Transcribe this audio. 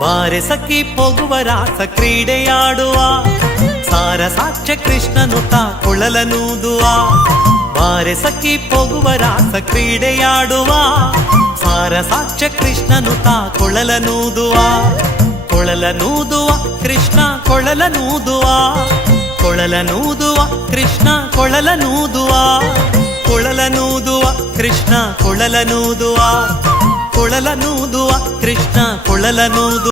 ಬಾರೆ ಸಖಿ ಹೋಗುವ ರಾಸ ಕ್ರೀಡೆಯಾಡುವ ಸಾರ ಸಾಕ್ಷ್ಯ ಕೃಷ್ಣನು ತಾ ಕೊಳಲನೂದುವ ಬಾರೆ ಸಖಿ ಹೋಗುವ ರಾಸ ಕ್ರೀಡೆಯಾಡುವ ಸಾರ ಸಾಕ್ಷ್ಯ ಕೃಷ್ಣನು ತಾ ಕೊಳಲನೂದುವ ಕೊಳಲನೂದುವ ಕೃಷ್ಣ ಕೊಳಲನೂದುವ ಕೊಳಲನೂದುವ ಕೃಷ್ಣ ಕೊಳಲನೂದುವ ಕೊಳಲನೂದುವ ಕೃಷ್ಣ ಕೊಳಲನೂದುವ ಕೊಳಲನೂದುವ ಕೃಷ್ಣ ಕೊಳಲನೂದುವ